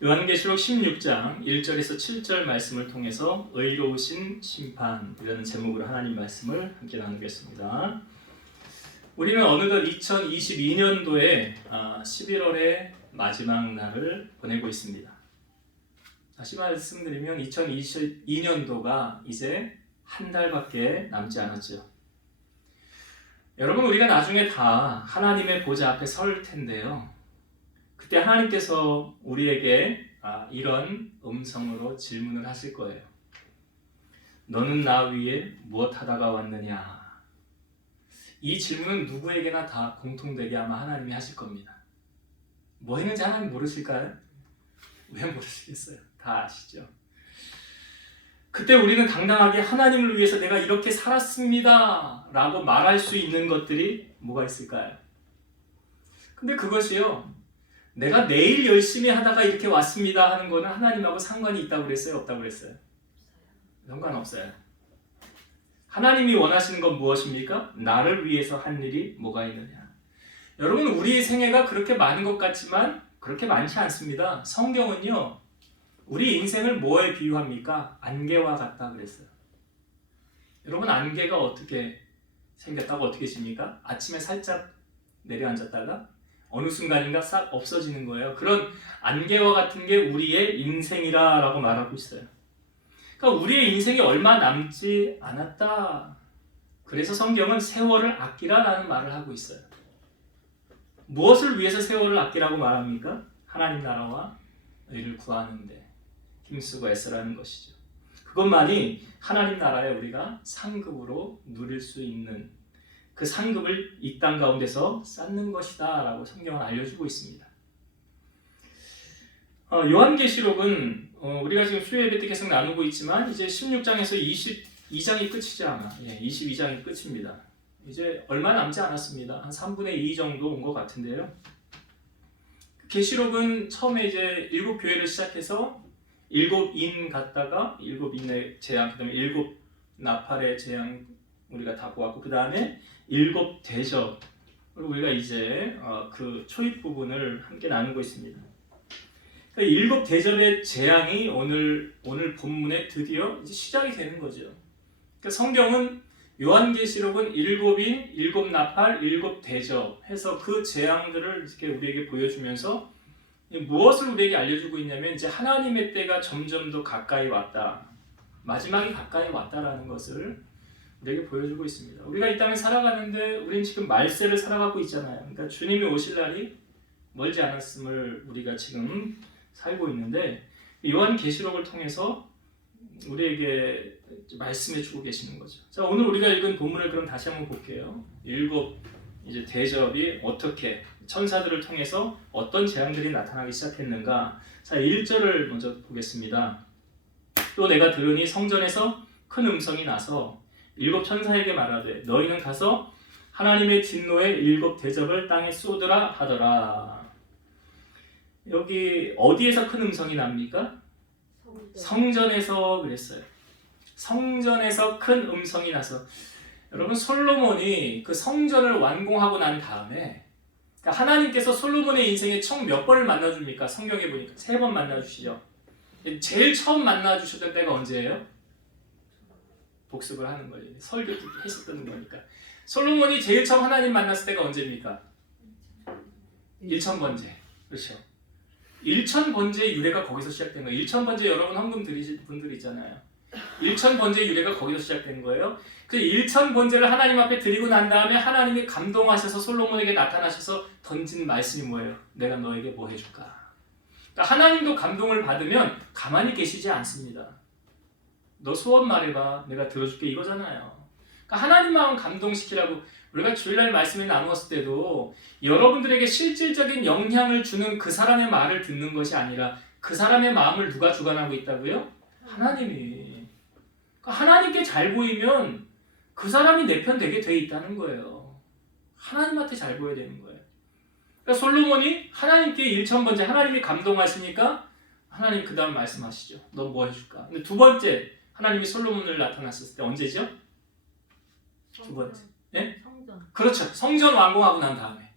요한계시록 16장 1절에서 7절 말씀을 통해서 의로우신 심판이라는 제목으로 하나님 말씀을 함께 나누겠습니다. 우리는 어느덧 2022년도에 11월의 마지막 날을 보내고 있습니다. 다시 말씀드리면 2022년도가 이제 한 달밖에 남지 않았죠. 여러분, 우리가 나중에 다 하나님의 보좌 앞에 설 텐데요. 그때 하나님께서 우리에게 이런 음성으로 질문을 하실 거예요. 너는 나 위에 무엇 하다가 왔느냐? 이 질문은 누구에게나 다 공통되게 아마 하나님이 하실 겁니다. 뭐 했는지 하나님 모르실까요? 왜 모르시겠어요? 다 아시죠? 그때 우리는 당당하게 하나님을 위해서 내가 이렇게 살았습니다 라고 말할 수 있는 것들이 뭐가 있을까요? 근데 그것이요, 내가 내일 열심히 하다가 이렇게 왔습니다 하는 거는 하나님하고 상관이 있다고 그랬어요? 없다고 그랬어요? 상관없어요. 하나님이 원하시는 건 무엇입니까? 나를 위해서 한 일이 뭐가 있느냐. 여러분, 우리의 생애가 그렇게 많은 것 같지만 그렇게 많지 않습니다. 성경은요, 우리 인생을 뭐에 비유합니까? 안개와 같다 그랬어요. 여러분, 안개가 어떻게 생겼다고 어떻게 집니까? 아침에 살짝 내려앉았다가 어느 순간인가 싹 없어지는 거예요. 그런 안개와 같은 게 우리의 인생이라고 말하고 있어요. 그러니까 우리의 인생이 얼마 남지 않았다. 그래서 성경은 세월을 아끼라라는 말을 하고 있어요. 무엇을 위해서 세월을 아끼라고 말합니까? 하나님 나라와 의를 구하는데 힘쓰고 애쓰라는 것이죠. 그것만이 하나님 나라에 우리가 상급으로 누릴 수 있는 그 상급을 이 땅 가운데서 쌓는 것이다 라고 성경은 알려주고 있습니다. 요한계시록은 우리가 지금 수요예배 때 계속 나누고 있지만 이제 16장에서 22장이 끝이지 않아. 22장이 끝입니다. 이제 얼마 남지 않았습니다. 한 3분의 2 정도 온 것 같은데요. 계시록은 처음에 이제 7교회를 시작해서 7인 갔다가 7인의 재앙, 그 다음에 7 나팔의 재앙 우리가 다 보았고, 그 다음에 7 대접을 우리가 이제 그 초입 부분을 함께 나누고 있습니다. 그러니까 7 대접의 재앙이 오늘 본문에 드디어 이제 시작이 되는 거죠. 그러니까 성경은 요한계시록은 7인, 7 나팔, 7 대접 해서 그 재앙들을 이렇게 우리에게 보여주면서 무엇을 우리에게 알려주고 있냐면 이제 하나님의 때가 점점 더 가까이 왔다. 마지막이 가까이 왔다라는 것을 우리에게 보여주고 있습니다. 우리가 이 땅에 살아가는데 우리는 지금 말세를 살아가고 있잖아요. 그러니까 주님이 오실 날이 멀지 않았음을 우리가 지금 살고 있는데 요한계시록을 통해서 우리에게 말씀해 주고 계시는 거죠. 자, 오늘 우리가 읽은 본문을 그럼 다시 한번 볼게요. 7 이제 대접이 어떻게 천사들을 통해서 어떤 재앙들이 나타나기 시작했는가. 자, 1절을 먼저 보겠습니다. 또 내가 들으니 성전에서 큰 음성이 나서 7 천사에게 말하되 너희는 가서 하나님의 진노의 7 대접을 땅에 쏟으라 하더라. 여기 어디에서 큰 음성이 납니까? 성전에서 그랬어요. 성전에서 큰 음성이 나서, 여러분, 솔로몬이 그 성전을 완공하고 난 다음에, 그러니까 하나님께서 솔로몬의 인생에 총 몇 번을 만나줍니까? 성경에 보니까 3번 만나주시죠. 제일 처음 만나주셨던 때가 언제예요? 복습을 하는 거예요. 설교 했었던 거니까. 솔로몬이 제일 처음 하나님 만났을 때가 언제입니까? 1000번째. 그렇죠. 1000번째의 유래가 거기서 시작된 거예요. 1000번째 여러분 헌금 드리실 분들 있잖아요. 1000번째 유래가 거기서 시작된 거예요. 그 1000번째를 하나님 앞에 드리고 난 다음에 하나님이 감동하셔서 솔로몬에게 나타나셔서 던진 말씀이 뭐예요? 내가 너에게 뭐 해줄까? 그러니까 하나님도 감동을 받으면 가만히 계시지 않습니다. 너 소원 말해봐. 내가 들어줄게. 이거잖아요. 그러니까 하나님 마음 감동시키라고 우리가 주일날 말씀을 나누었을 때도 여러분들에게 실질적인 영향을 주는 그 사람의 말을 듣는 것이 아니라 그 사람의 마음을 누가 주관하고 있다고요? 하나님이. 그러니까 하나님께 잘 보이면 그 사람이 내 편 되게 돼 있다는 거예요. 하나님한테 잘 보여야 되는 거예요. 그러니까 솔로몬이 하나님께 1000번째 하나님이 감동하시니까 하나님 그 다음 말씀하시죠. 너 뭐 해줄까? 근데 2번째 하나님이 솔로몬을 나타났을 때 언제죠? 2번째. 예? 성전. 그렇죠. 성전 완공하고 난 다음에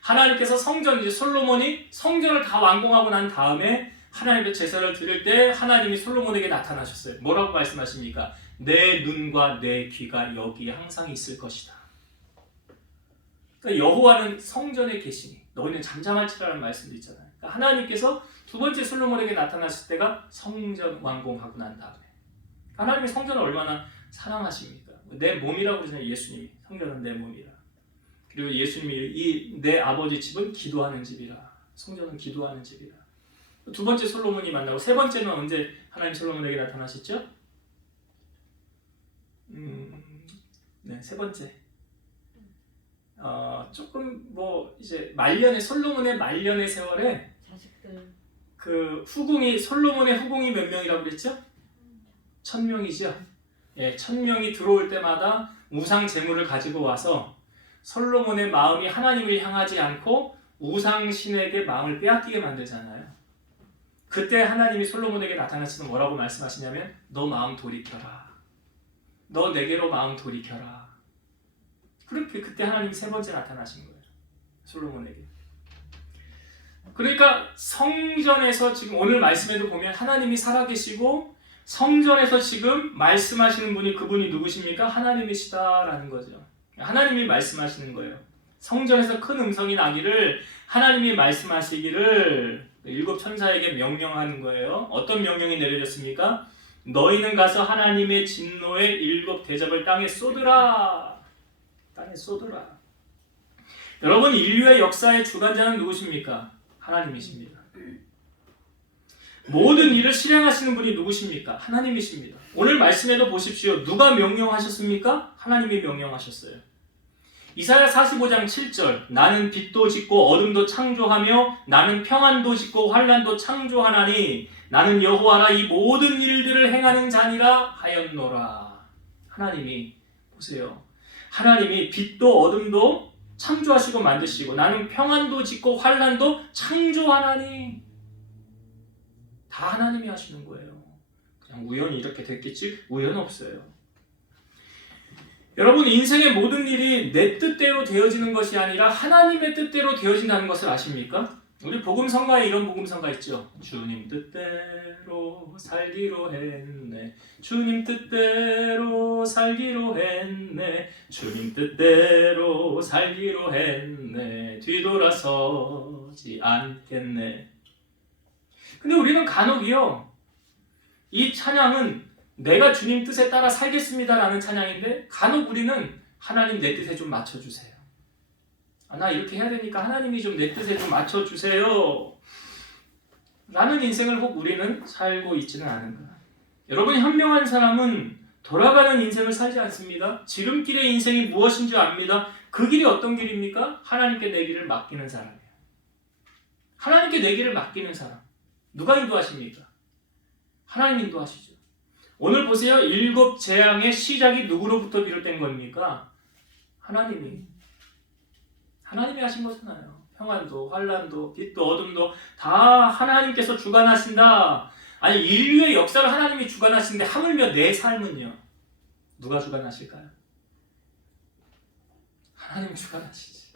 하나님께서 성전, 이제 솔로몬이 성전을 다 완공하고 난 다음에 하나님 앞에 제사를 드릴 때 하나님이 솔로몬에게 나타나셨어요. 뭐라고 말씀하십니까? 내 눈과 내 귀가 여기에 항상 있을 것이다. 그러니까 여호와는 성전에 계시니 너희는 잠잠할지라는 말씀도 있잖아요. 그러니까 하나님께서 두 번째 솔로몬에게 나타나실 때가 성전 완공하고 난 다음에. 하나님이 성전을 얼마나 사랑하십니까? 내 몸이라고 그러잖아요. 예수님이. 성전은 내 몸이라. 그리고 예수님이 내 아버지 집은 기도하는 집이라. 성전은 기도하는 집이라. 두 번째 솔로몬이 만나고 세 번째는 언제 하나님 솔로몬에게 나타나셨죠? 네, 세 번째. 조금 뭐 이제 말년의 솔로몬의 말년의 세월에 자식들 그 후궁이 솔로몬의 후궁이 몇 명이라고 그랬죠? 1000명이죠. 예, 1000명이 들어올 때마다 우상 제물을 가지고 와서 솔로몬의 마음이 하나님을 향하지 않고 우상 신에게 마음을 빼앗기게 만들잖아요. 그때 하나님이 솔로몬에게 나타나시는 뭐라고 말씀하시냐면 너 마음 돌이켜라. 너 내게로 마음 돌이켜라. 그렇게 그때 하나님이 세 번째 나타나신 거예요. 솔로몬에게. 그러니까 성전에서 지금 오늘 말씀에도 보면 하나님이 살아계시고 성전에서 지금 말씀하시는 분이 그분이 누구십니까? 하나님이시다라는 거죠. 하나님이 말씀하시는 거예요. 성전에서 큰 음성이 나기를 하나님이 말씀하시기를 일곱 천사에게 명령하는 거예요. 어떤 명령이 내려졌습니까? 너희는 가서 하나님의 진노의 일곱 대접을 땅에 쏟으라. 땅에 쏟으라. 여러분, 인류의 역사의 주관자는 누구십니까? 하나님이십니다. 모든 일을 실행하시는 분이 누구십니까? 하나님이십니다. 오늘 말씀에도 보십시오. 누가 명령하셨습니까? 하나님이 명령하셨어요. 이사야 45장 7절 나는 빛도 짓고 어둠도 창조하며 나는 평안도 짓고 환난도 창조하나니 나는 여호와라 이 모든 일들을 행하는 자니라 하였노라. 하나님이 보세요. 하나님이 빛도 어둠도 창조하시고 만드시고 나는 평안도 짓고 환난도 창조하나니 다 하나님이 하시는 거예요. 그냥 우연히 이렇게 됐겠지? 우연 없어요. 여러분, 인생의 모든 일이 내 뜻대로 되어지는 것이 아니라 하나님의 뜻대로 되어진다는 것을 아십니까? 우리 복음성가에 이런 복음성가 있죠. 주님 뜻대로 살기로 했네. 주님 뜻대로 살기로 했네. 주님 뜻대로 살기로 했네. 뒤돌아서지 않겠네. 근데 우리는 간혹이요. 이 찬양은 내가 주님 뜻에 따라 살겠습니다라는 찬양인데 간혹 우리는 하나님 내 뜻에 좀 맞춰주세요. 나 이렇게 해야 되니까 하나님이 좀 내 뜻에 좀 맞춰주세요. 라는 인생을 혹 우리는 살고 있지는 않은가. 여러분, 현명한 사람은 돌아가는 인생을 살지 않습니다. 지름길의 인생이 무엇인 줄 압니다. 그 길이 어떤 길입니까? 하나님께 내 길을 맡기는 사람이에요. 하나님께 내 길을 맡기는 사람. 누가 인도하십니까? 하나님 인도하시죠. 오늘 보세요. 일곱 재앙의 시작이 누구로부터 비롯된 겁니까? 하나님이 하신 거잖아요. 평안도, 환난도, 빛도, 어둠도 다 하나님께서 주관하신다. 아니, 인류의 역사를 하나님이 주관하시는데 하물며 내 삶은요? 누가 주관하실까요? 하나님이 주관하시지.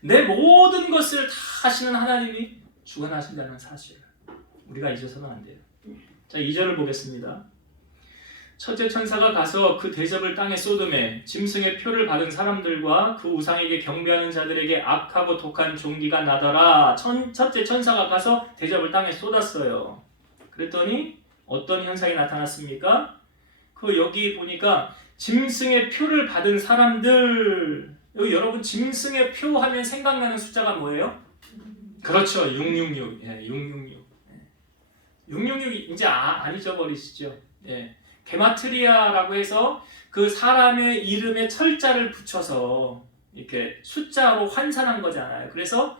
내 모든 것을 다 하시는 하나님이 주관하신다는 사실. 우리가 잊어서는 안 돼요. 자, 2절을 보겠습니다. 첫째 천사가 가서 그 대접을 땅에 쏟음에 짐승의 표를 받은 사람들과 그 우상에게 경배하는 자들에게 악하고 독한 종기가 나더라. 첫째 천사가 가서 대접을 땅에 쏟았어요. 그랬더니 어떤 현상이 나타났습니까? 여기 보니까 짐승의 표를 받은 사람들. 여기 여러분, 짐승의 표 하면 생각나는 숫자가 뭐예요? 그렇죠. 666. 예, 666. 666이 이제 안 잊어버리시죠? 예. 게마트리아라고 해서 그 사람의 이름에 철자를 붙여서 이렇게 숫자로 환산한 거잖아요. 그래서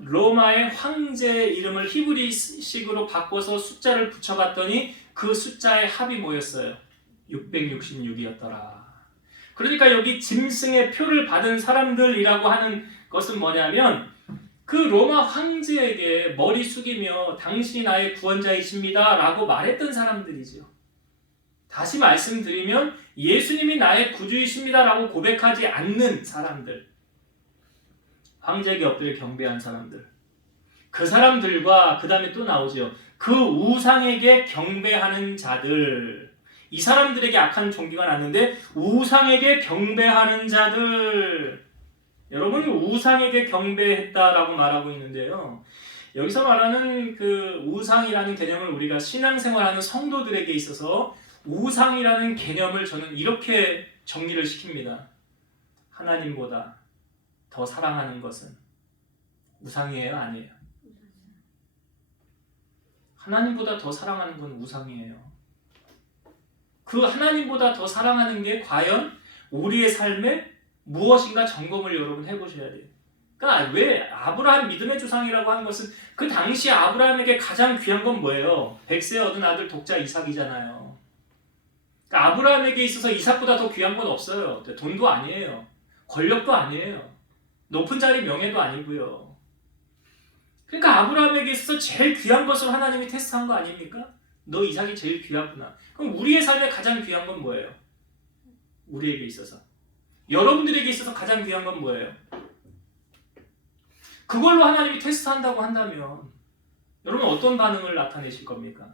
로마의 황제 이름을 히브리식으로 바꿔서 숫자를 붙여봤더니 그 숫자의 합이 뭐였어요? 666이었더라. 그러니까 여기 짐승의 표를 받은 사람들이라고 하는 것은 뭐냐면 그 로마 황제에게 머리 숙이며 당신이 나의 구원자이십니다 라고 말했던 사람들이죠. 다시 말씀드리면 예수님이 나의 구주이십니다 라고 고백하지 않는 사람들. 황제에게 엎드려 경배한 사람들. 그 사람들과 그 다음에 또 나오죠. 그 우상에게 경배하는 자들. 이 사람들에게 악한 종기가 났는데 우상에게 경배하는 자들. 여러분 우상에게 경배했다라고 말하고 있는데요. 여기서 말하는 그 우상이라는 개념을 우리가 신앙생활하는 성도들에게 있어서 우상이라는 개념을 저는 이렇게 정리를 시킵니다. 하나님보다 더 사랑하는 것은 우상이에요? 아니에요? 하나님보다 더 사랑하는 건 우상이에요. 그 하나님보다 더 사랑하는 게 과연 우리의 삶에 무엇인가 점검을 여러분 해보셔야 돼요. 그러니까 왜 아브라함 믿음의 조상이라고 하는 것은 그 당시 아브라함에게 가장 귀한 건 뭐예요? 100세 얻은 아들 독자 이삭이잖아요. 그러니까 아브라함에게 있어서 이삭보다 더 귀한 건 없어요. 돈도 아니에요. 권력도 아니에요. 높은 자리 명예도 아니고요. 그러니까 아브라함에게 있어서 제일 귀한 것으로 하나님이 테스트한 거 아닙니까? 너 이삭이 제일 귀하구나. 그럼 우리의 삶에 가장 귀한 건 뭐예요? 우리에게 있어서. 여러분들에게 있어서 가장 귀한 건 뭐예요? 그걸로 하나님이 테스트한다고 한다면 여러분 어떤 반응을 나타내실 겁니까?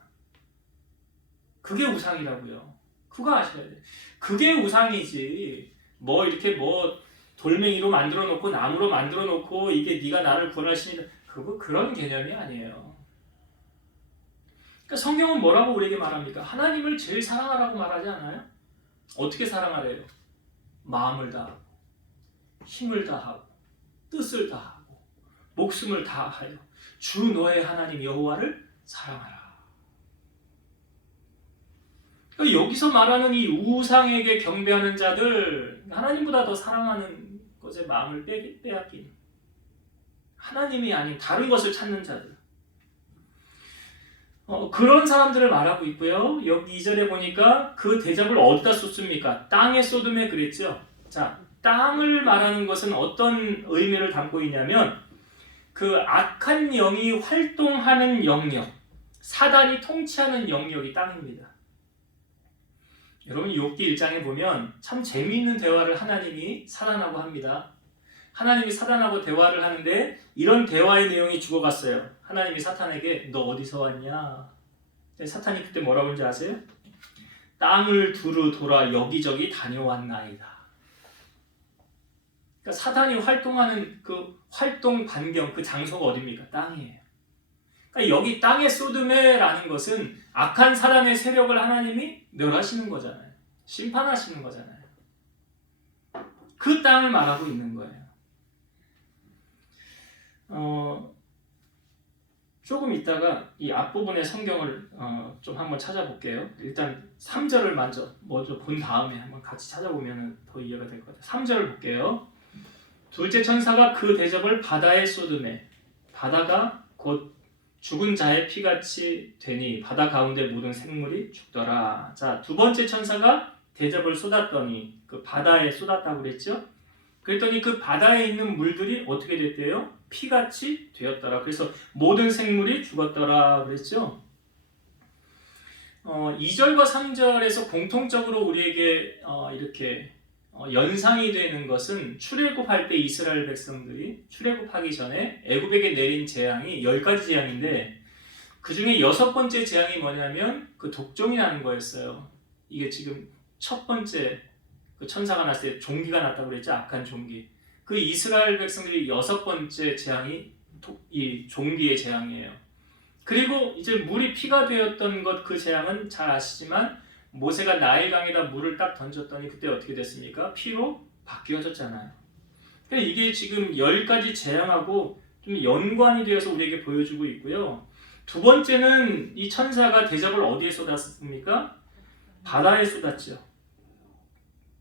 그게 우상이라고요. 그거 아셔야 돼요. 그게 우상이지. 뭐 이렇게 뭐 돌멩이로 만들어 놓고 나무로 만들어 놓고 이게 네가 나를 구원할 신이다. 그런 개념이 아니에요. 그러니까 성경은 뭐라고 우리에게 말합니까? 하나님을 제일 사랑하라고 말하지 않아요? 어떻게 사랑하래요? 마음을 다하고 힘을 다하고 뜻을 다하고 목숨을 다하여 주 너의 하나님 여호와를 사랑하라. 그러니까 여기서 말하는 이 우상에게 경배하는 자들, 하나님보다 더 사랑하는 것에 마음을 빼앗긴 하나님이 아닌 다른 것을 찾는 자들, 그런 사람들을 말하고 있고요. 여기 2절에 보니까 그 대접을 어디다 쏟습니까? 땅에 쏟음에 그랬죠. 자, 땅을 말하는 것은 어떤 의미를 담고 있냐면 그 악한 영이 활동하는 영역, 사단이 통치하는 영역이 땅입니다. 여러분 욥기 1장에 보면 참 재미있는 대화를 하나님이 사단하고 합니다. 하나님이 사단하고 대화를 하는데 이런 대화의 내용이 죽어갔어요. 하나님이 사탄에게 너 어디서 왔냐? 사탄이 그때 뭐라고 하는지 아세요? 땅을 두루 돌아 여기저기 다녀왔나이다. 그러니까 사단이 활동하는 그 활동 반경, 그 장소가 어디입니까? 땅이에요. 그러니까 여기 땅의 소돔에라는 것은 악한 사단의 세력을 하나님이 멸하시는 거잖아요. 심판하시는 거잖아요. 그 땅을 말하고 있는 거예요. 조금 있다가 이 앞부분의 성경을 좀 한번 찾아볼게요. 일단 3절을 먼저 본 다음에 한번 같이 찾아보면 더 이해가 될 것 같아요. 3절을 볼게요. 둘째 천사가 그 대접을 바다에 쏟음에 바다가 곧 죽은 자의 피같이 되니 바다 가운데 모든 생물이 죽더라. 자, 두 번째 천사가 대접을 쏟았더니 그 바다에 쏟았다고 그랬죠? 그랬더니 그 바다에 있는 물들이 어떻게 됐대요? 피같이 되었더라. 그래서 모든 생물이 죽었더라 그랬죠? 2절과 3절에서 공통적으로 우리에게 이렇게 연상이 되는 것은 출애굽할 때 이스라엘 백성들이 출애굽하기 전에 애굽에게 내린 재앙이 10가지 재앙인데 그 중에 6번째 재앙이 뭐냐면 그 독종이 나는 거였어요. 이게 지금 첫 번째 그 천사가 났을 때 종기가 났다고 그랬죠. 악한 종기. 그 이스라엘 백성들이 6번째 재앙이 이 종기의 재앙이에요. 그리고 이제 물이 피가 되었던 것 그 재앙은 잘 아시지만 모세가 나일강에다 물을 딱 던졌더니 그때 어떻게 됐습니까? 피로 바뀌어졌잖아요. 그러니까 이게 지금 10가지 재앙하고 좀 연관이 되어서 우리에게 보여주고 있고요. 두 번째는 이 천사가 대접을 어디에 쏟았습니까? 바다에 쏟았죠.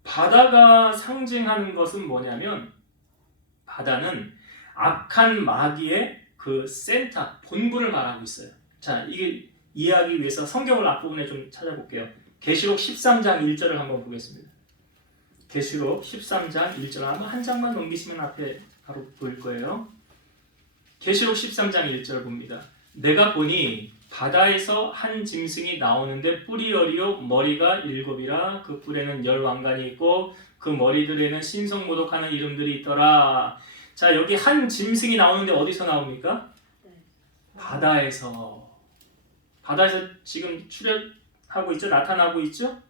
바다가 상징하는 것은 뭐냐면 바다는 악한 마귀의 그 센터, 본부를 말하고 있어요. 자, 이게 이해하기 위해서 성경을 앞부분에 좀 찾아볼게요. 계시록 13장 1절을 한번 보겠습니다. 계시록 13장 1절 아마 한 장만 넘기시면 앞에 바로 보일 거예요. 계시록 13장 1절 봅니다. 내가 보니 바다에서 한 짐승이 나오는데 뿔이 10이요 머리가 7이라 그 뿔에는 10왕관이 있고 그 머리들에는 신성모독하는 이름들이 있더라. 자, 여기 한 짐승이 나오는데 어디서 나옵니까? 바다에서 지금 출현하고 있죠. 나타나고 있죠.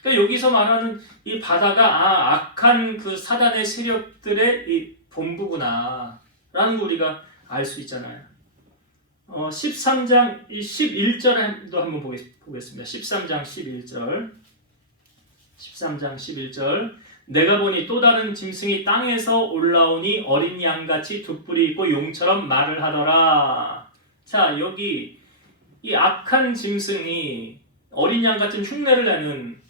그러니까 여기서 말하는 이 바다가 악한 그 사단의 세력들의 이 본부구나 라는 거 우리가 알 수 있잖아요. 13장 11절도 한번 보겠습니다. 13장 11절. 13장 11절. 내가 보니 또 다른 짐승이 땅에서 올라오니 어린 양같이 두 뿔이 있고 용처럼 말을 하더라. 자, 여기 이 악한 짐승이 어린 양 같은 흉내를 내는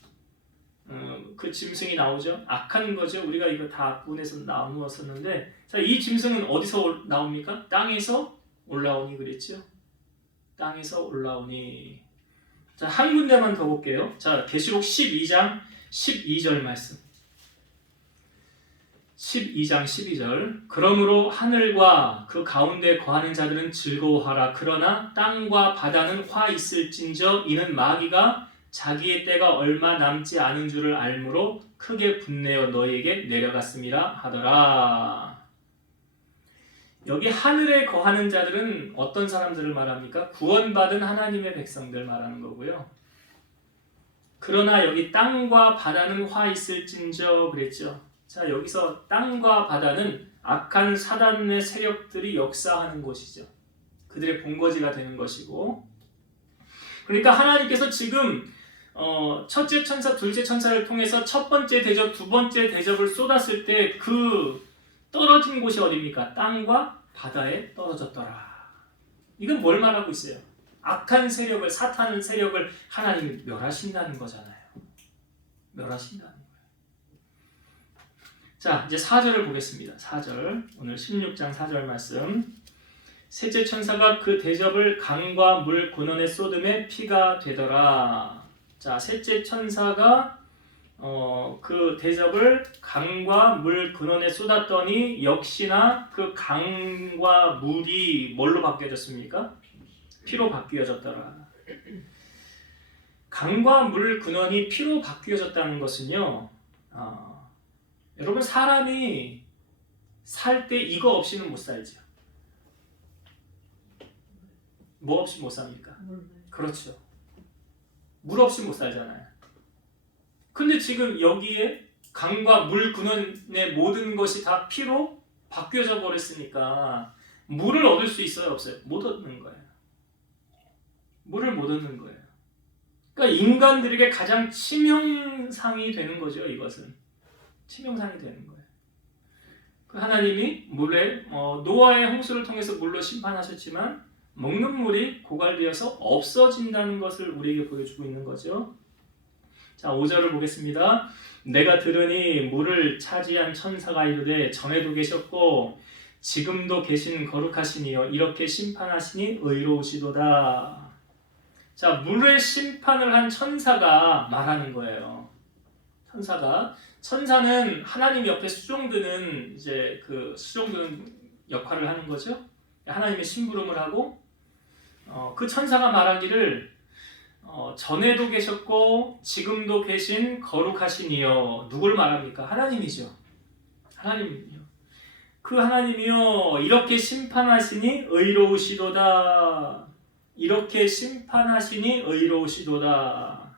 그 짐승이 나오죠. 악한 거죠. 우리가 이거 다 앞부분에서 나누었었는데, 자, 이 짐승은 어디서 나옵니까? 땅에서 올라오니 그랬죠. 땅에서 올라오니. 자, 한 군데만 더 볼게요. 자, 계시록 12장 12절 말씀. 12장 12절. 그러므로 하늘과 그 가운데 거하는 자들은 즐거워하라. 그러나 땅과 바다는 화 있을진저 이는 마귀가 자기의 때가 얼마 남지 않은 줄을 알므로 크게 분내어 너희에게 내려갔음이라 하더라. 여기 하늘에 거하는 자들은 어떤 사람들을 말합니까? 구원받은 하나님의 백성들 말하는 거고요. 그러나 여기 땅과 바다는 화 있을진저 그랬죠. 자, 여기서 땅과 바다는 악한 사단의 세력들이 역사하는 곳이죠. 그들의 본거지가 되는 것이고, 그러니까 하나님께서 지금 첫째 천사, 둘째 천사를 통해서 첫 번째 대접, 두 번째 대접을 쏟았을 때 그 떨어진 곳이 어디입니까? 땅과 바다에 떨어졌더라. 이건 뭘 말하고 있어요? 악한 세력을, 사탄 세력을 하나님이 멸하신다는 거잖아요. 멸하신다는 거예요. 자, 이제 4절을 보겠습니다. 4절. 오늘 16장 4절 말씀. 셋째 천사가 그 대접을 강과 물 근원에 쏟음에 피가 되더라. 자, 셋째 천사가 그 대접을 강과 물 근원에 쏟았더니 역시나 그 강과 물이 뭘로 바뀌어졌습니까? 피로 바뀌어졌더라. 강과 물 근원이 피로 바뀌어졌다는 것은요, 여러분 사람이 살 때 이거 없이는 못 살죠. 뭐 없이 못 삽니까? 그렇죠. 물 없이 못 살잖아요. 근데 지금 여기에 강과 물 근원의 모든 것이 다 피로 바뀌어져 버렸으니까 물을 얻을 수 있어요? 없어요? 못 얻는 거예요. 물을 못 얻는 거예요. 그러니까 인간들에게 가장 치명상이 되는 거죠. 이것은 치명상이 되는 거예요. 그 하나님이 물에 노아의 홍수를 통해서 물로 심판하셨지만 먹는 물이 고갈되어서 없어진다는 것을 우리에게 보여주고 있는 거죠. 자, 5절을 보겠습니다. 내가 들으니 물을 차지한 천사가 이르되 전에도 계셨고 지금도 계신 거룩하시니요 이렇게 심판하시니 의로우시도다. 자, 물을 심판을 한 천사가 말하는 거예요. 천사는 하나님 옆에 수종드는 이제 그 수종드는 역할을 하는 거죠. 하나님의 심부름을 하고 그 천사가 말하기를 전에도 계셨고 지금도 계신 거룩하시니요. 누굴 말합니까? 하나님이죠. 하나님이요. 그 하나님이요 이렇게 심판하시니 의로우시도다. 이렇게 심판하시니 의로우시도다.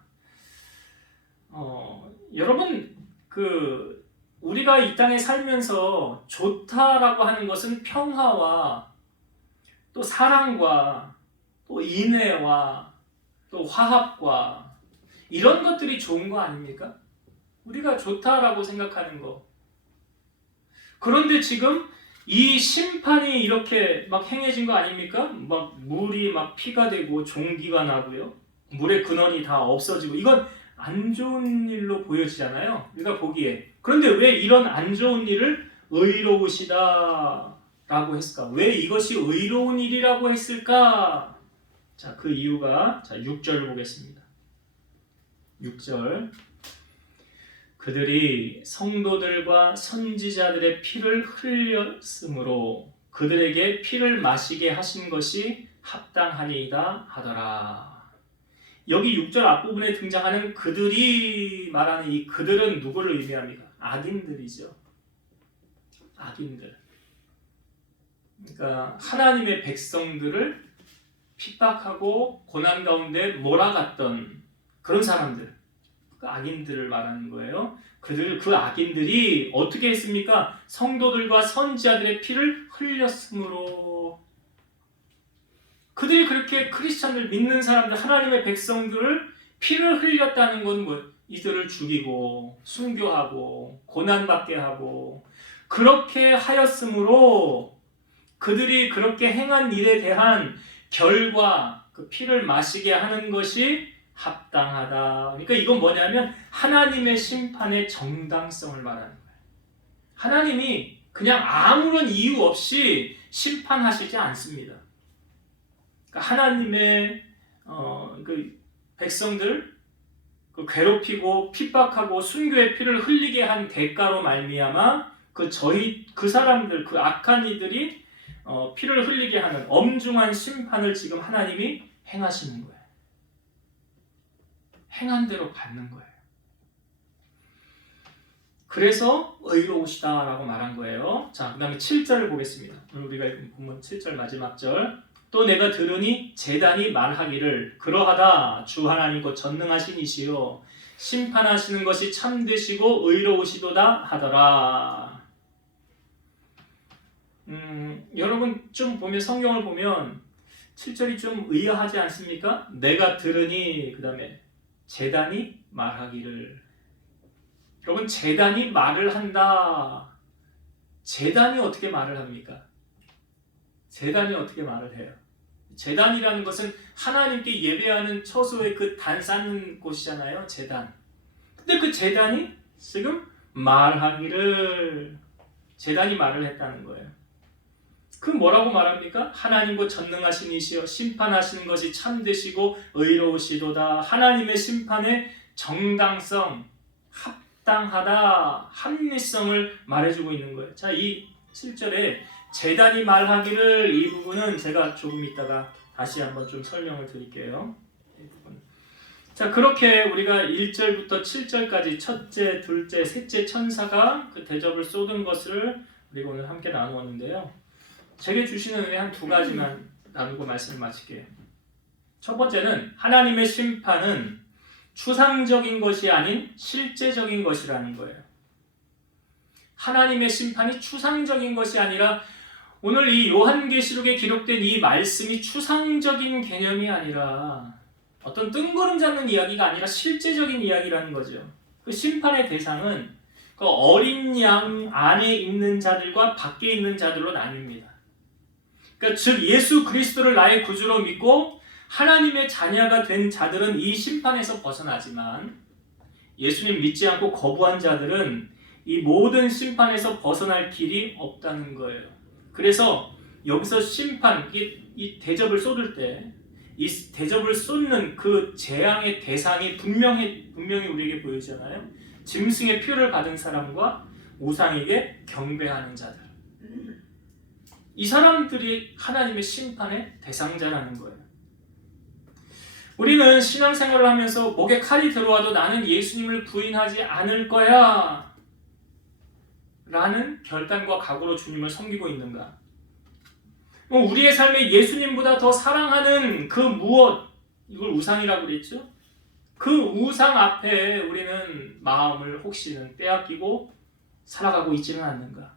여러분 우리가 이 땅에 살면서 좋다라고 하는 것은 평화와 또 사랑과 또 인애와 또 화합과 이런 것들이 좋은 거 아닙니까? 우리가 좋다라고 생각하는 거. 그런데 지금 이 심판이 이렇게 막 행해진 거 아닙니까? 막 물이 막 피가 되고 종기가 나고요. 물의 근원이 다 없어지고 이건 안 좋은 일로 보여지잖아요. 우리가 보기에. 그런데 왜 이런 안 좋은 일을 의로우시다 라고 했을까? 왜 이것이 의로운 일이라고 했을까? 자, 그 이유가 6절 보겠습니다. 6절. 그들이 성도들과 선지자들의 피를 흘렸으므로 그들에게 피를 마시게 하신 것이 합당하니이다 하더라. 여기 6절 앞부분에 등장하는 그들이 말하는 이 그들은 누구를 의미합니까? 악인들이죠. 악인들. 그러니까 하나님의 백성들을 핍박하고 고난 가운데 몰아갔던 그런 사람들, 그 악인들을 말하는 거예요. 그 악인들이 어떻게 했습니까? 성도들과 선지자들의 피를 흘렸으므로. 그들이 그렇게 크리스찬을 믿는 사람들, 하나님의 백성들을 피를 흘렸다는 건 뭐? 이들을 죽이고 순교하고 고난받게 하고 그렇게 하였으므로 그들이 그렇게 행한 일에 대한 결과, 그 피를 마시게 하는 것이 합당하다. 그러니까 이건 뭐냐면 하나님의 심판의 정당성을 말하는 거예요. 하나님이 그냥 아무런 이유 없이 심판하시지 않습니다. 그러니까 하나님의 그 백성들 그 괴롭히고 핍박하고 순교의 피를 흘리게 한 대가로 말미암아 그 사람들, 그 악한 이들이 피를 흘리게 하는 엄중한 심판을 지금 하나님이 행하시는 거예요. 행한 대로 받는 거예요. 그래서 의로우시다라고 말한 거예요. 자, 그 다음에 7절을 보겠습니다. 오늘 우리가 읽은 본문 7절 마지막 절. 또 내가 들으니 제단이 말하기를 그러하다 주 하나님 곧 전능하신 이시요 심판하시는 것이 참되시고 의로우시도다 하더라. 여러분 좀 보면 성경을 보면 7절이 좀 의아하지 않습니까? 내가 들으니 그 다음에 제단이 말하기를. 여러분 제단이 말을 한다. 제단이 어떻게 말을 합니까? 제단이 어떻게 말을 해요? 제단이라는 것은 하나님께 예배하는 처소의 그 단 쌓는 곳이잖아요. 제단. 근데 그 제단이 지금 말하기를, 제단이 말을 했다는 거예요. 그 뭐라고 말합니까? 하나님과 전능하신 이시여 심판하시는 것이 참되시고 의로우시도다. 하나님의 심판의 정당성, 합당하다, 합리성을 말해주고 있는 거예요. 자, 이 7절에 제단이 말하기를, 이 부분은 제가 조금 있다가 다시 한번 좀 설명을 드릴게요. 이 부분. 자, 그렇게 우리가 1절부터 7절까지 첫째, 둘째, 셋째 천사가 그 대접을 쏟은 것을 우리가 오늘 함께 나누었는데요. 제게 주시는 은혜 한 두 가지만 나누고 말씀을 마칠게요. 첫 번째는 하나님의 심판은 추상적인 것이 아닌 실제적인 것이라는 거예요. 하나님의 심판이 추상적인 것이 아니라, 오늘 이 요한계시록에 기록된 이 말씀이 추상적인 개념이 아니라 어떤 뜬구름 잡는 이야기가 아니라 실제적인 이야기라는 거죠. 그 심판의 대상은 그 어린 양 안에 있는 자들과 밖에 있는 자들로 나뉩니다. 그러니까 즉 예수 그리스도를 나의 구주로 믿고 하나님의 자녀가 된 자들은 이 심판에서 벗어나지만, 예수님 믿지 않고 거부한 자들은 이 모든 심판에서 벗어날 길이 없다는 거예요. 그래서 여기서 심판, 이 대접을 쏟을 때 이 대접을 쏟는 그 재앙의 대상이 분명히 우리에게 보이잖아요. 짐승의 표를 받은 사람과 우상에게 경배하는 자들. 이 사람들이 하나님의 심판의 대상자라는 거예요. 우리는 신앙생활을 하면서 목에 칼이 들어와도 나는 예수님을 부인하지 않을 거야 라는 결단과 각오로 주님을 섬기고 있는가? 우리의 삶에 예수님보다 더 사랑하는 그 무엇, 이걸 우상이라고 그랬죠? 그 우상 앞에 우리는 마음을 혹시는 빼앗기고 살아가고 있지는 않는가?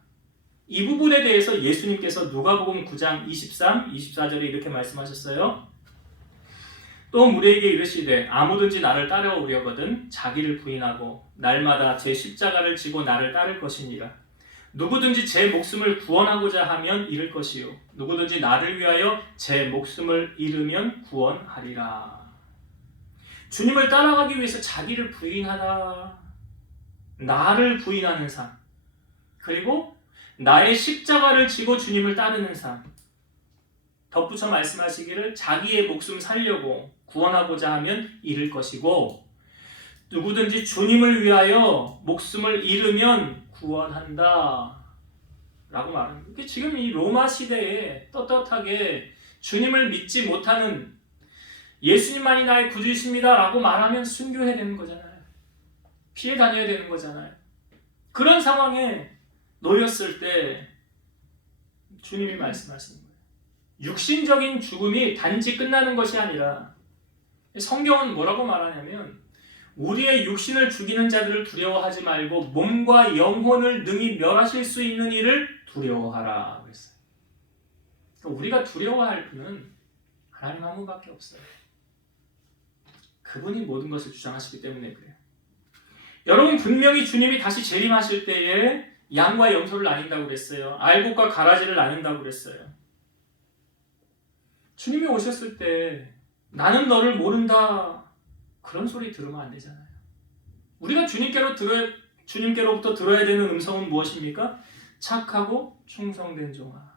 이 부분에 대해서 예수님께서 누가복음 9장 23, 24절에 이렇게 말씀하셨어요. 또 무리에게 이르시되 아무든지 나를 따라오려거든 자기를 부인하고 날마다 제 십자가를 지고 나를 따를 것이니라. 누구든지 제 목숨을 구원하고자 하면 잃을 것이요 누구든지 나를 위하여 제 목숨을 잃으면 구원하리라. 주님을 따라가기 위해서 자기를 부인하다, 나를 부인하는 삶, 그리고 나의 십자가를 지고 주님을 따르는 삶, 덧붙여 말씀하시기를 자기의 목숨 살려고 구원하고자 하면 잃을 것이고 누구든지 주님을 위하여 목숨을 잃으면 구원한다 라고 말합니다. 지금 이 로마 시대에 떳떳하게 주님을 믿지 못하는, 예수님만이 나의 구주이십니다 라고 말하면 순교해야 되는 거잖아요. 피해 다녀야 되는 거잖아요. 그런 상황에 놓였을 때 주님이 말씀하시는 거예요. 육신적인 죽음이 단지 끝나는 것이 아니라 성경은 뭐라고 말하냐면 우리의 육신을 죽이는 자들을 두려워하지 말고 몸과 영혼을 능히 멸하실 수 있는 이를 두려워하라 그랬어요. 그러니까 우리가 두려워할 분은 하나님 한 분밖에 없어요. 그분이 모든 것을 주장하시기 때문에 그래요. 여러분 분명히 주님이 다시 재림하실 때에 양과 염소를 나뉜다고 그랬어요. 알곡과 가라지를 나눈다고 그랬어요. 주님이 오셨을 때 나는 너를 모른다 그런 소리 들으면 안 되잖아요. 우리가 주님께로부터 들어야 되는 음성은 무엇입니까? 착하고 충성된 종아.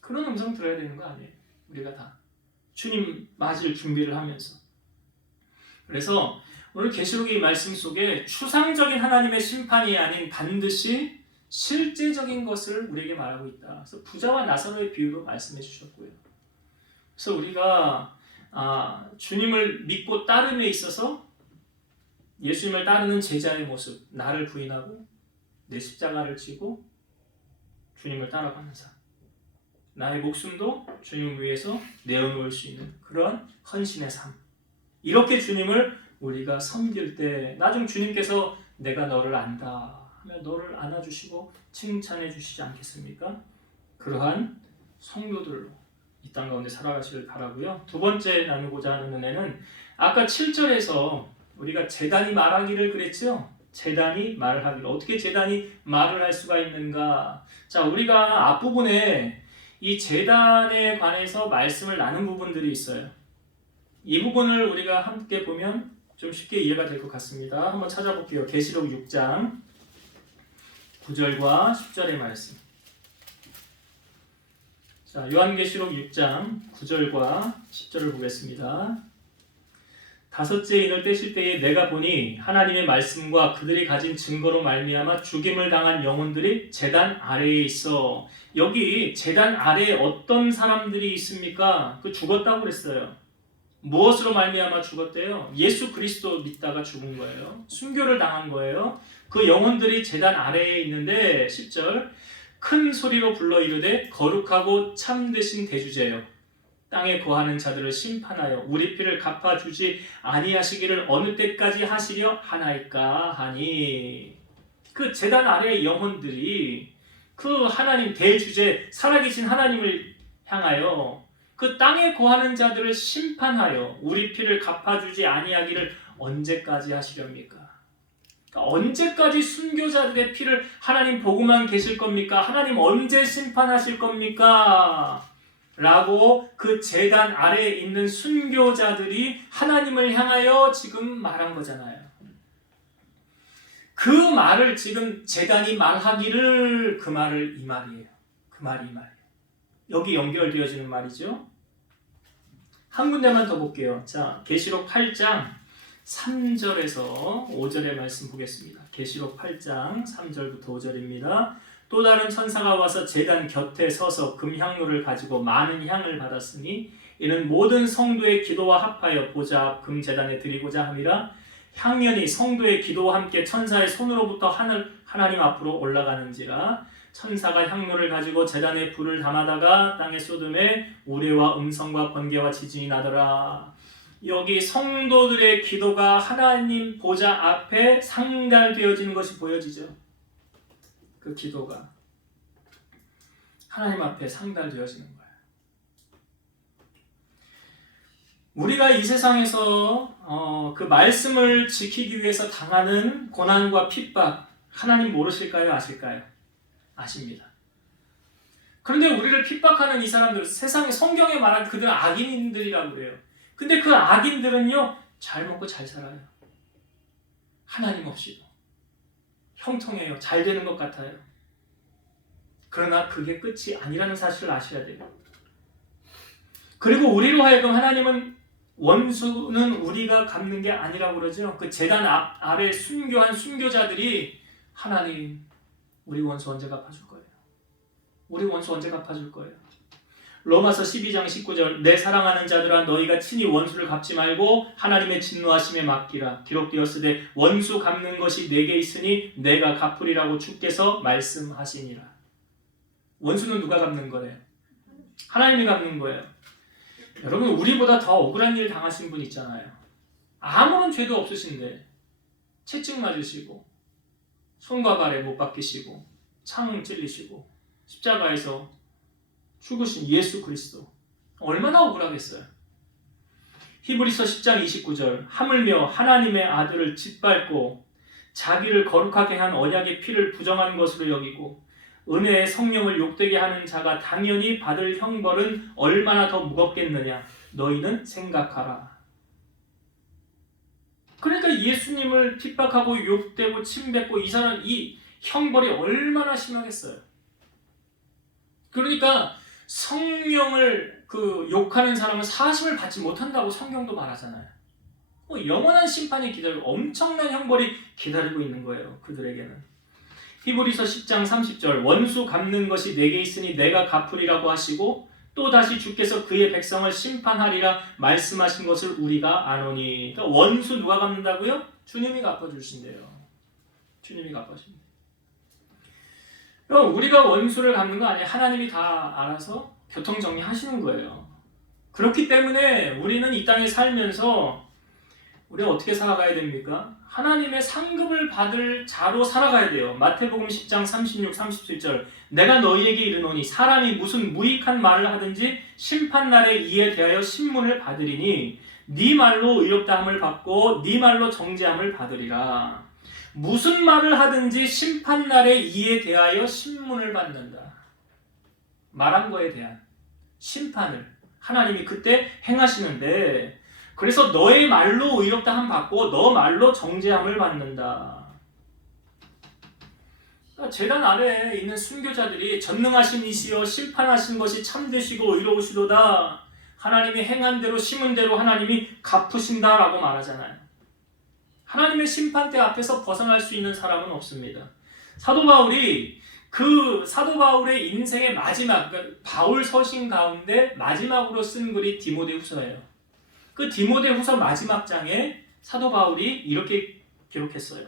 그런 음성 들어야 되는 거 아니에요? 우리가 다 주님 맞을 준비를 하면서. 그래서 오늘 계시록의 말씀 속에 추상적인 하나님의 심판이 아닌 반드시 실제적인 것을 우리에게 말하고 있다. 그래서 부자와 나사로의 비유로 말씀해 주셨고요. 그래서 우리가 주님을 믿고 따름에 있어서 예수님을 따르는 제자의 모습, 나를 부인하고 내 십자가를 지고 주님을 따라가는 삶, 나의 목숨도 주님을 위해서 내어놓을 수 있는 그런 헌신의 삶, 이렇게 주님을 우리가 섬길 때 나중 주님께서 내가 너를 안다 하면 너를 안아주시고 칭찬해 주시지 않겠습니까? 그러한 성도들로 이 땅 가운데 살아가시길 바라고요. 두 번째 나누고자 하는 은혜는 아까 7절에서 우리가 제단이 말하기를 그랬죠? 제단이 말을 하기를. 어떻게 제단이 말을 할 수가 있는가? 자, 우리가 앞부분에 이 제단에 관해서 말씀을 나눈 부분들이 있어요. 이 부분을 우리가 함께 보면 좀 쉽게 이해가 될 것 같습니다. 한번 찾아볼게요. 계시록 6장 9절과 10절의 말씀. 자, 요한계시록 6장 9절과 10절을 보겠습니다. 다섯째 인을 떼실 때에 내가 보니 하나님의 말씀과 그들이 가진 증거로 말미암아 죽임을 당한 영혼들이 제단 아래에 있어. 여기 제단 아래에 어떤 사람들이 있습니까? 그 죽었다고 그랬어요. 무엇으로 말미암아 죽었대요? 예수 그리스도 믿다가 죽은 거예요. 순교를 당한 거예요. 그 영혼들이 제단 아래에 있는데 10절 큰 소리로 불러 이르되 거룩하고 참되신 대주제여 땅에 거하는 자들을 심판하여 우리 피를 갚아주지 아니하시기를 어느 때까지 하시려 하나이까 하니. 그 제단 아래의 영혼들이 그 하나님 대주제 살아계신 하나님을 향하여 그 땅에 거하는 자들을 심판하여 우리 피를 갚아주지 아니하기를 언제까지 하시렵니까? 그러니까 언제까지 순교자들의 피를 하나님 보고만 계실 겁니까? 하나님 언제 심판하실 겁니까? 라고 그 제단 아래에 있는 순교자들이 하나님을 향하여 지금 말한 거잖아요. 그 말을 지금 제단이 말하기를 그 말을 이 말이에요. 그 말이 이 말이에요. 여기 연결되어지는 말이죠. 한 군데만 더 볼게요. 자, 계시록 8장 3절에서 5절의 말씀 보겠습니다. 계시록 8장 3절부터 5절입니다. 또 다른 천사가 와서 제단 곁에 서서 금향로를 가지고 많은 향을 받았으니 이는 모든 성도의 기도와 합하여 보좌 앞 금제단에 드리고자 함이라. 향연이 성도의 기도와 함께 천사의 손으로부터 하나님 앞으로 올라가는지라. 천사가 향로를 가지고 제단에 불을 담아다가 땅에 쏟음에 우레와 음성과 번개와 지진이 나더라. 여기 성도들의 기도가 하나님 보좌 앞에 상달되어지는 것이 보여지죠. 그 기도가 하나님 앞에 상달되어지는 거예요. 우리가 이 세상에서 그 말씀을 지키기 위해서 당하는 고난과 핍박 하나님 모르실까요? 아실까요? 아십니다. 그런데 우리를 핍박하는 이 사람들, 세상에 성경에 말한 그들은 악인들이라고 그래요. 근데 그 악인들은요, 잘 먹고 잘 살아요. 하나님 없이도. 형통해요. 잘 되는 것 같아요. 그러나 그게 끝이 아니라는 사실을 아셔야 돼요. 그리고 우리로 하여금 하나님은 원수는 우리가 갚는 게 아니라고 그러죠. 그 제단 아래 순교한 순교자들이 하나님, 우리 원수 언제 갚아줄 거예요? 우리 원수 언제 갚아줄 거예요? 로마서 12장 19절 내 사랑하는 자들아 너희가 친히 원수를 갚지 말고 하나님의 진노하심에 맡기라. 기록되었으되 원수 갚는 것이 내게 있으니 내가 갚으리라고 주께서 말씀하시니라. 원수는 누가 갚는 거예요? 하나님이 갚는 거예요. 여러분, 우리보다 더 억울한 일 당하신 분 있잖아요. 아무런 죄도 없으신데 채찍 맞으시고 손과 발에 못 박히시고 창 찔리시고 십자가에서 죽으신 예수 그리스도, 얼마나 억울하겠어요. 히브리서 10장 29절, 하물며 하나님의 아들을 짓밟고 자기를 거룩하게 한 언약의 피를 부정한 것으로 여기고 은혜의 성령을 욕되게 하는 자가 당연히 받을 형벌은 얼마나 더 무겁겠느냐, 너희는 생각하라. 그러니까 예수님을 핍박하고 욕되고 침뱉고 이 형벌이 얼마나 심하겠어요. 그러니까 성령을 욕하는 사람은 사심을 받지 못한다고 성경도 말하잖아요. 영원한 심판이 기다리고 엄청난 형벌이 기다리고 있는 거예요, 그들에게는. 히브리서 10장 30절, 원수 갚는 것이 내게 있으니 내가 갚으리라고 하시고 또 다시 주께서 그의 백성을 심판하리라 말씀하신 것을 우리가 아노니. 그러니까 원수 누가 갚는다고요? 주님이 갚아주신대요. 주님이 갚아주신대요. 우리가 원수를 갚는 거 아니에요. 하나님이 다 알아서 교통정리하시는 거예요. 그렇기 때문에 우리는 이 땅에 살면서 우리가 어떻게 살아가야 됩니까? 하나님의 상급을 받을 자로 살아가야 돼요. 마태복음 10장 36, 37절, 내가 너희에게 이르노니 사람이 무슨 무익한 말을 하든지 심판날에 이에 대하여 신문을 받으리니 네 말로 의롭다함을 받고 네 말로 정죄함을 받으리라. 무슨 말을 하든지 심판날에 이에 대하여 신문을 받는다. 말한 거에 대한 심판을 하나님이 그때 행하시는데, 그래서 너의 말로 의롭다함 받고 너 말로 정죄함을 받는다. 제단 아래에 있는 순교자들이 전능하신 이시여 심판하신 것이 참되시고 의로우시도다, 하나님이 행한 대로 심은 대로 하나님이 갚으신다라고 말하잖아요. 하나님의 심판대 앞에서 벗어날 수 있는 사람은 없습니다. 사도 바울이 사도 바울의 인생의 마지막, 그러니까 바울 서신 가운데 마지막으로 쓴 글이 디모데후서예요. 그 디모데후서 마지막 장에 사도 바울이 이렇게 기록했어요.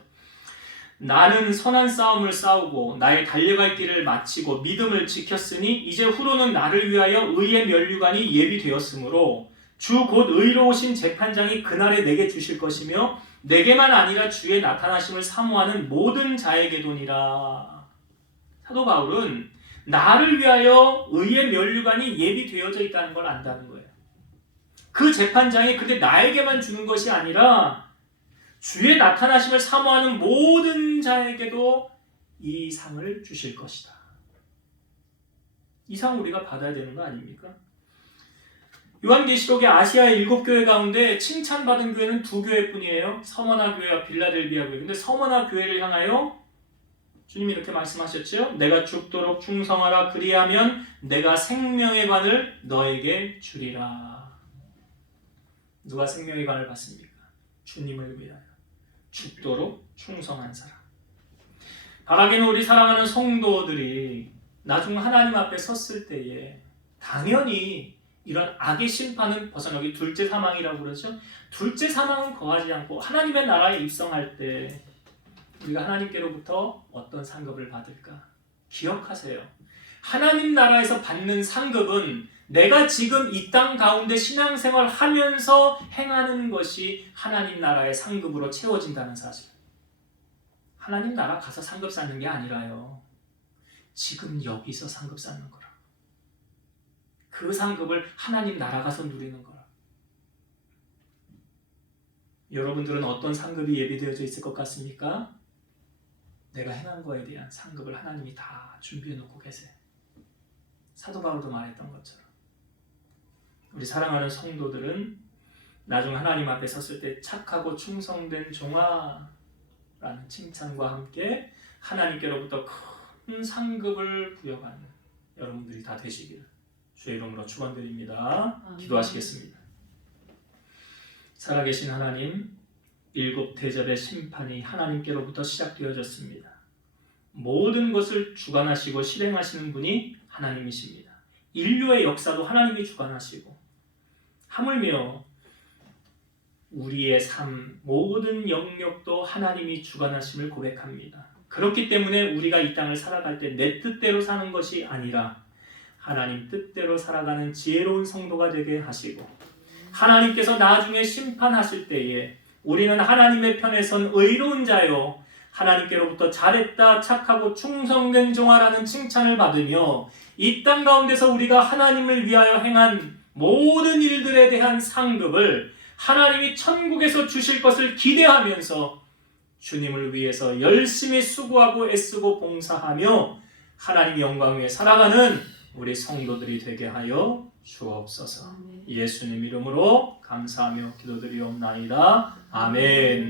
나는 선한 싸움을 싸우고 나의 달려갈 길을 마치고 믿음을 지켰으니 이제 후로는 나를 위하여 의의 면류관이 예비되었으므로 주 곧 의로우신 재판장이 그날에 내게 주실 것이며 내게만 아니라 주의 나타나심을 사모하는 모든 자에게도니라. 사도 바울은 나를 위하여 의의 면류관이 예비되어져 있다는 걸 안다는 거예요. 그 재판장이 근데 나에게만 주는 것이 아니라 주의 나타나심을 사모하는 모든 자에게도 이 상을 주실 것이다. 이 상 우리가 받아야 되는 거 아닙니까? 요한계시록의 아시아의 7교회 가운데 칭찬받은 교회는 2교회뿐이에요. 서머나 교회와 빌라델비아 교회. 근데 서머나 교회를 향하여 주님이 이렇게 말씀하셨죠. 내가 죽도록 충성하라. 그리하면 내가 생명의 관을 너에게 주리라. 누가 생명의 관을 받습니까? 주님을 위하여 죽도록 충성한 사람. 바라기는 우리 사랑하는 성도들이 나중 하나님 앞에 섰을 때에 당연히 이런 악의 심판은 벗어나기, 둘째 사망이라고 그러죠. 둘째 사망은 거하지 않고 하나님의 나라에 입성할 때 우리가 하나님께로부터 어떤 상급을 받을까? 기억하세요. 하나님 나라에서 받는 상급은 내가 지금 이 땅 가운데 신앙생활 하면서 행하는 것이 하나님 나라의 상급으로 채워진다는 사실. 하나님 나라 가서 상급 쌓는 게 아니라요. 지금 여기서 상급 쌓는 거라. 그 상급을 하나님 나라 가서 누리는 거라. 여러분들은 어떤 상급이 예비되어져 있을 것 같습니까? 내가 행한 거에 대한 상급을 하나님이 다 준비해 놓고 계세요. 사도 바울도 말했던 것처럼 우리 사랑하는 성도들은 나중 하나님 앞에 섰을 때 착하고 충성된 종아 라는 칭찬과 함께 하나님께로부터 큰 상급을 부여받는 여러분들이 다 되시기를 주의 이름으로 축원드립니다. 기도하시겠습니다. 살아계신 하나님, 7 대접의 심판이 하나님께로부터 시작되어졌습니다. 모든 것을 주관하시고 실행하시는 분이 하나님이십니다. 인류의 역사도 하나님이 주관하시고 하물며 우리의 삶 모든 영역도 하나님이 주관하심을 고백합니다. 그렇기 때문에 우리가 이 땅을 살아갈 때 내 뜻대로 사는 것이 아니라 하나님 뜻대로 살아가는 지혜로운 성도가 되게 하시고, 하나님께서 나중에 심판하실 때에 우리는 하나님의 편에 선 의로운 자요, 하나님께로부터 잘했다 착하고 충성된 종아라는 칭찬을 받으며 이 땅 가운데서 우리가 하나님을 위하여 행한 모든 일들에 대한 상급을 하나님이 천국에서 주실 것을 기대하면서 주님을 위해서 열심히 수고하고 애쓰고 봉사하며 하나님 영광 위에 살아가는 우리 성도들이 되게 하여 주옵소서. 예수님 이름으로 감사하며 기도드리옵나이다. 아멘.